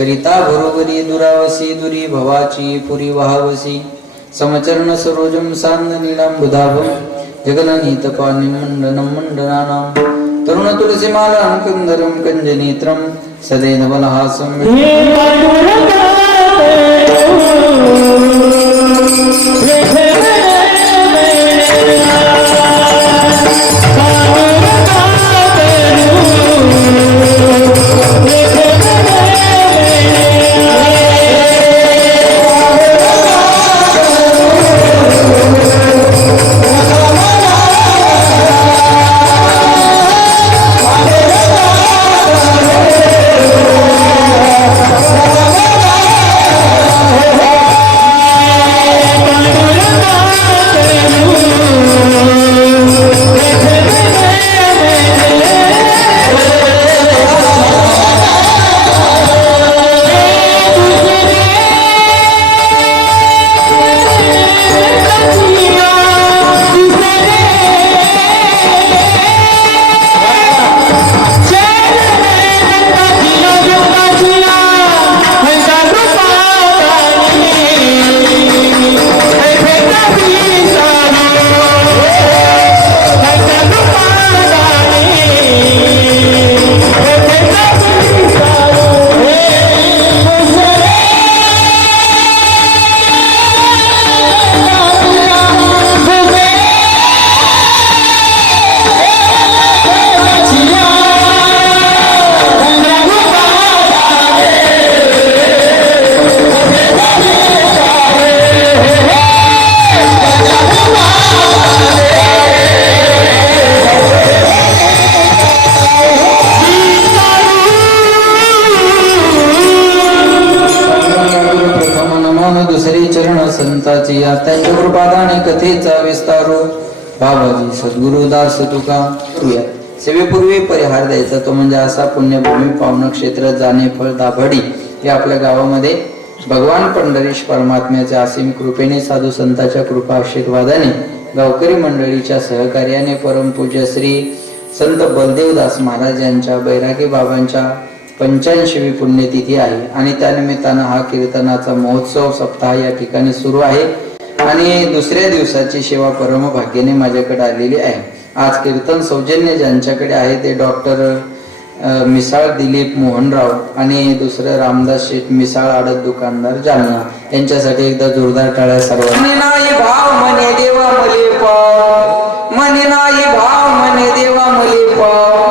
करिता बरोबरी दुरावसी दुरी भवाची पुरी वहावसी। समचरण सरोजम सांद नीलाम बुधाभम। जगननीत पाणी मंडनम मंडनानाम। तरुण तुलसी माला कंदरम कंजनेत्रम। सदैन बलहासम प्रथम चरण संताची त्यांच्या कृपादाने कथेचा विस्तारो बाबाजी सद्गुरु दास तुका करूया सेवेपूर्वी परिहार द्यायचा तो म्हणजे असा पुण्यभूमी पावन क्षेत्र जाणे फळ दाभडी हे आपल्या गावामध्ये भगवान पंढरीश परमात्म्याच्या असीम कृपेने साधू संतांच्या कृपा आशीर्वादाने गावकरी मंडळीच्या सहकार्याने परमपूज्य श्री संत बलदेवदास महाराज यांच्या बैरागी बाबांच्या पंच्याऐंशीवी पुण्यतिथी आहे. आणि त्यानिमित्तानं हा कीर्तनाचा महोत्सव सप्ताह या ठिकाणी सुरू आहे. आणि दुसऱ्या दिवसाची सेवा परम भाग्याने माझ्याकडे आलेली आहे. आज कीर्तन सौजन्य ज्यांच्याकडे आहे ते डॉक्टर मिसाळ दिलीप मोहनराव आणि दुसरं रामदास शेठ मिसाळ आडत दुकानदार जालना यांच्यासाठी एकदा जोरदार टाळ्या सर्व भाव म्हणे देवा मले पाव. म्हणे नाही भाव म्हणे देवा मले पाव.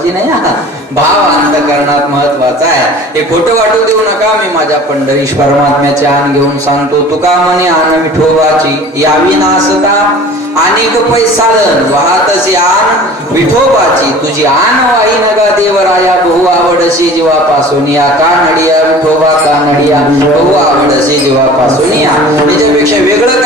भावाची नाही हा. भाव अंतकरणात महत्त्वाचा आहे. हे खोटं वाटू देऊ नका मी माझ्या पंढरीश परमात्म्याचे आण घेऊन सांगतो तुका म्हणे आण विठोबाची. यावी नासता अनेक पैसालन वाहतसी आण विठोबाची. तुझी आण वाई नगा देवराया बहु आवडशी जीवापासून या. कानडिया विठोबा कानडिया बहु आवडशी जीवापासून या. त्याच्यापेक्षा वेगळं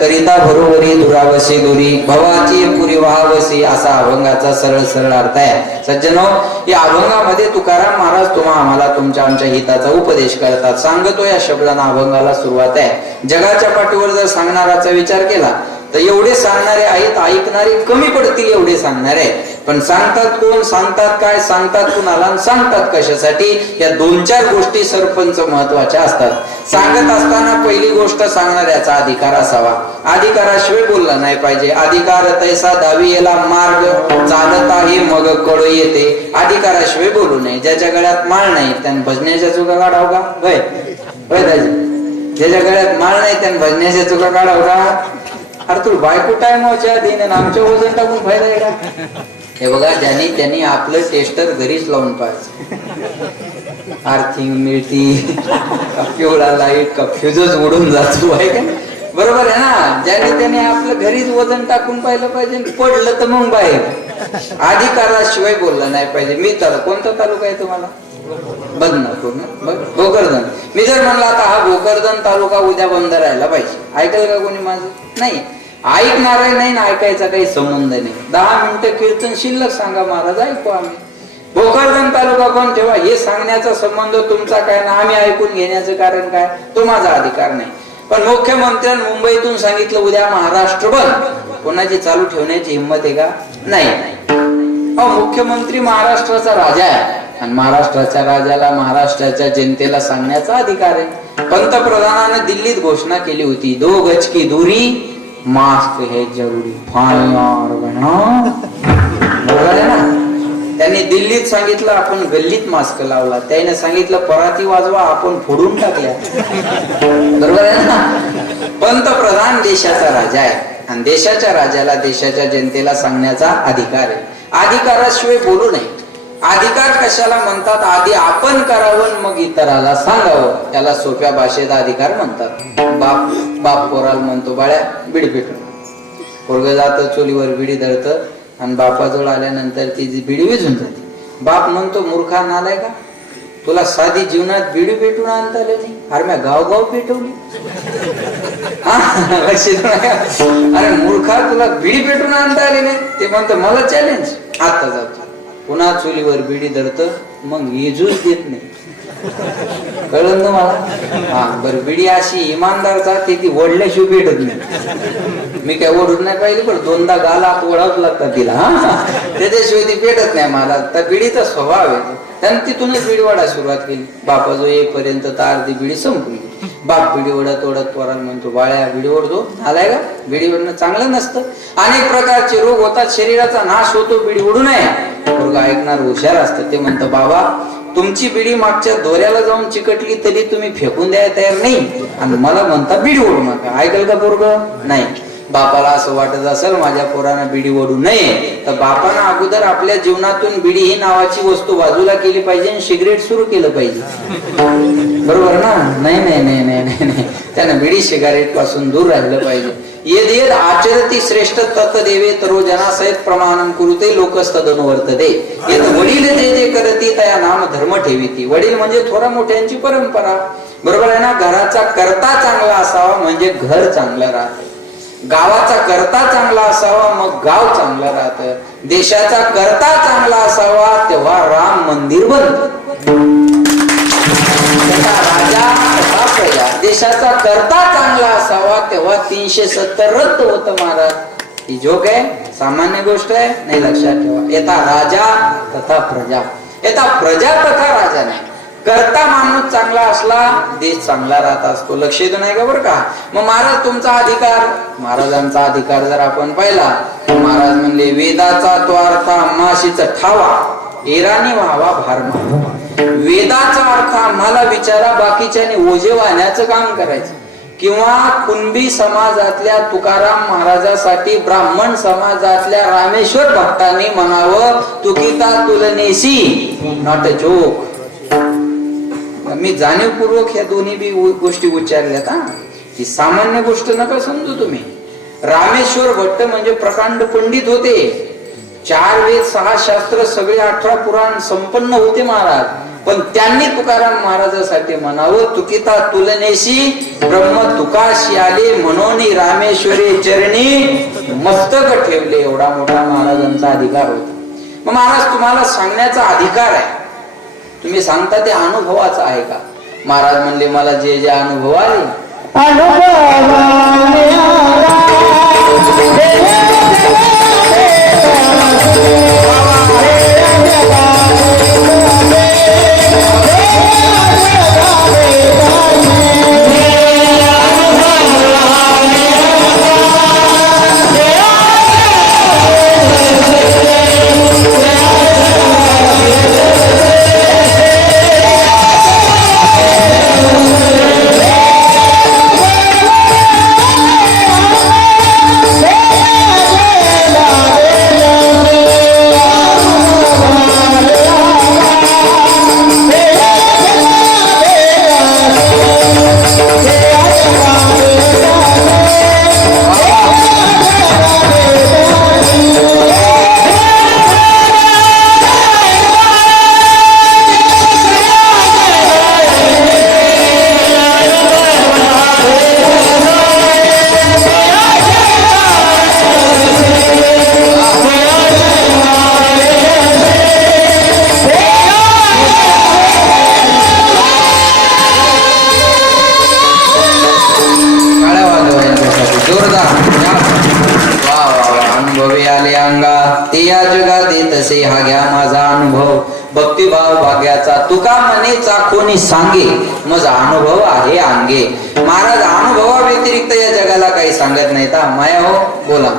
करिता भरोवरी दुरावशी दुरी भवाची पुरी व्हावसी असा अभंगाचा सरळ सरळ अर्थ आहे. सज्जनो या अभंगामध्ये तुकाराम महाराज तुम्हा आम्हाला तुमच्या आमच्या हिताचा उपदेश करतात. सांगतो या शब्दांना अभंगाला सुरुवात आहे. जगाच्या पाठीवर जर सांगणाराचा विचार केला तर एवढे सांगणारे आहेत ऐकणारे कमी पडतील एवढे सांगणारे. पण सांगतात कोण? सांगतात काय? सांगतात कुणाला? आणि सांगतात कशासाठी? या दोन चार गोष्टी सरपंच महत्त्वाच्या असतात. सांगत असताना पहिली गोष्ट सांगणाऱ्याचा अधिकार असावा. अधिकाराशिवाय बोलला नाही पाहिजे. अधिकार तैसा दावी याला मार्ग चालताही मग कळ येते. अधिकाराशिवाय बोलू नये. ज्याच्या गळ्यात माळ नाही त्याने भजण्याच्या चुका काढाव का? होय. होय ज्याच्या गळ्यात माळ नाही त्याने भजण्याच्या चुका काढाव का? अरे तू बायको टाइम व्हायच्या आमच्या वजन टाकून फायदा आहे का? हे बघा ज्यांनी त्यांनी आपलं टेस्टर घरीच लावून पाहायचं. आर्थिंग मिळती कप्युळा लाइट का उडून जातो आहे का? बरोबर आहे ना? ज्याने त्याने आपलं घरीच वजन टाकून पाहिलं पाहिजे पडलं तर मग बाहेर. अधिकाराशिवाय बोललं नाही पाहिजे. मी तर कोणता तालुका आहे तुम्हाला? बघ ना? बघ भोकरदन. मी जर म्हणलं आता हा भोकरदन तालुका उद्या बंद राहायला पाहिजे. ऐकलं का कोणी माझं? नाही. ऐकणार नाही ना ऐकायचा काही संबंध नाही. दहा मिनिटं कीर्तन शिल्लक सांगा महाराज ऐकू आम्ही. भोकरदन तालुका कोण ठेवा? हे सांगण्याचा संबंध तुमचा काय ना आम्ही ऐकून घेण्याचं कारण काय? तो माझा अधिकार नाही. पण मुख्यमंत्र्यांनी मुंबईतून सांगितलं उद्या महाराष्ट्र बंद. कोणाची चालू ठेवण्याची हिंमत आहे का? नाही. अहो मुख्यमंत्री महाराष्ट्राचा राजा आहे. आणि महाराष्ट्राच्या राजाला महाराष्ट्राच्या जनतेला सांगण्याचा अधिकार आहे. पंतप्रधानाने दिल्लीत घोषणा केली होती दो गज की मास्क हे जरुरी. बरोबर आहे ना. त्यांनी दिल्लीत सांगितलं आपण गल्लीत मास्क लावला. त्याने सांगितलं पराती वाजवा आपण फोडून टाकल्या. बरोबर आहे ना? पंतप्रधान देशाचा राजा आहे. आणि देशाच्या राजाला देशाच्या जनतेला सांगण्याचा अधिकार आहे. अधिकाराशिवाय बोलू नये. अधिकार कशाला म्हणतात? आधी आपण करावं मग इतराला सांगावं. त्याला सोप्या भाषेत अधिकार म्हणतात. बाप बाप पोराला म्हणतो बाळ्या बीड पेटून पोरग जात चोलीवर बिडी धरत आणि बापाजवळ आल्यानंतर ती जी बिडी विझून जाते. बाप म्हणतो मूर्खा नालाय का? तुला साधी जीवनात बिडी पेटून आणता आले नाही अरे म्या गाव गाव पेटवली अरे मूर्खा तुला बिडी पेटून आणता आली नाही. ते म्हणतो मला चॅलेंज आता जातो पुन्हा चुलीवर बिडी धरत मग इजूच देत नाही. कळलं ना मला? हा बरं बिडी अशी इमानदार जाते ती वडल्याशिवाय भेटत नाही. मी काय ओढून नाही पाहिजे पण दोनदा गालात ओढावच लागतात तिला हा? त्याच्याशिवाय ती भेटत नाही मला. तर बिडीचा स्वभाव आहे. त्यानं तिथूनच बिडी वाढायला सुरुवात केली. बापा जो येईपर्यंत तर अर्धी बिडी संपून बाप बिडी ओढत ओढत पोराला म्हणतो बाळ्या व्हिडिओ ओढतो आलाय का? बिडी ओढणं चांगलं नसतं. अनेक प्रकारचे रोग होतात शरीराचा नाश होतो बिडी ओढू नये. पोरगा ऐकणार हुशार असतं ते म्हणतं बाबा तुमची बिडी मागच्या दोऱ्याला जाऊन चिकटली तरी तुम्ही फेकून द्यायला तयार नाही. आणि मला म्हणता बिडी ओढू नका. ऐकल का पोरग? नाही. बापाला असं वाटत असेल माझ्या पोरानं बिडी ओढू नये. तर बापानं अगोदर आपल्या जीवनातून बिडी ही नावाची वस्तू बाजूला केली पाहिजे आणि सिगरेट सुरू केलं पाहिजे. बरोबर ना? नाही नाही नाही नाही नाही त्यानं बिडी सिगारेटपासून दूर राहिलं पाहिजे. येद येद आचरती श्रेष्ठ तत देवे तरो जनासहित प्रमाणन कुरुते लोकस्तदन वर्तते. येत वडील जे जे करती तया नाम धर्म ठेविती. वडील म्हणजे थोडा मोठ्यांची परंपरा. बरोबर आहे ना? घराचा करता चांगला असावा म्हणजे घर चांगलं राहते. गावाचा करता चांगला असावा मग गाव चांगलं राहत. देशाचा करता चांगला असावा तेव्हा राम मंदिर बनत. राजा प्रजा देशाचा करता चांगला असावा तेव्हा तीनशे सत्तर रद्द होत महाराज. ही जोक आहे सामान्य गोष्ट आहे नाही लक्षात ठेवा. येता राजा तथा प्रजा. येता प्रजा तथा राजा नाही. करता माणूस चांगला असला देश चांगला राहत असतो. लक्ष येतो नाही का बरं का? मग महाराज तुमचा अधिकार? महाराजांचा अधिकार जर आपण पाहिला तर महाराज म्हणले वेदाचा तो अर्थ माशीचा ठावा एरानी व्हावा भार वेदाचा अर्थ आम्हाला विचारा बाकीच्याने ओझे वाहण्याचं काम करायचं. किंवा कुणबी समाजातल्या तुकाराम महाराजासाठी ब्राह्मण समाजातल्या रामेश्वर भक्तांनी म्हणावं तुकिता तुलनेशी नॉट अ जोक मी जाणीवपूर्वक ह्या दोन्ही बी गोष्टी उच्चारल्या का? ही सामान्य गोष्ट नका समजू तुम्ही. रामेश्वर भट्ट म्हणजे प्रकांड पंडित होते. चार वेद सहा शास्त्र सगळे अठरा पुराण संपन्न होते महाराज. पण त्यांनी तुकाराम महाराजासाठी म्हणावं तुकिता तुलनेशी ब्रह्म तुकाशी आले म्हणून रामेश्वरी चरणी मस्तक ठेवले. एवढा मोठा महाराजांचा अधिकार होता. मग महाराज तुम्हाला सांगण्याचा अधिकार आहे. तुम्ही सांगता ते अनुभवाचं आहे का महाराज म्हणले मला जे जे अनुभव आले अनुभव अंगे मज अनुभव आहे अंगे महाराज अनुभवा व्यतिरिक्त या जगाला काही सांगत नाही ता. माया हो बोला.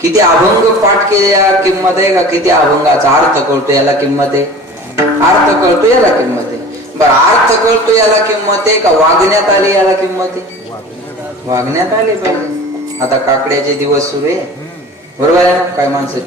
किती अभंग पाठ केले किंमत आहे का? किती अभंगाचा अर्थ कळतो याला किंमत आहे? अर्थ कळतो याला किंमत आहे. बरं अर्थ कळतो याला किंमत आहे का? वागण्यात आली याला किंमत आहे? वागण्यात आली पाहिजे. आता काकड्याचे दिवस सुरू आहे. बरोबर आहे ना? काय माणसं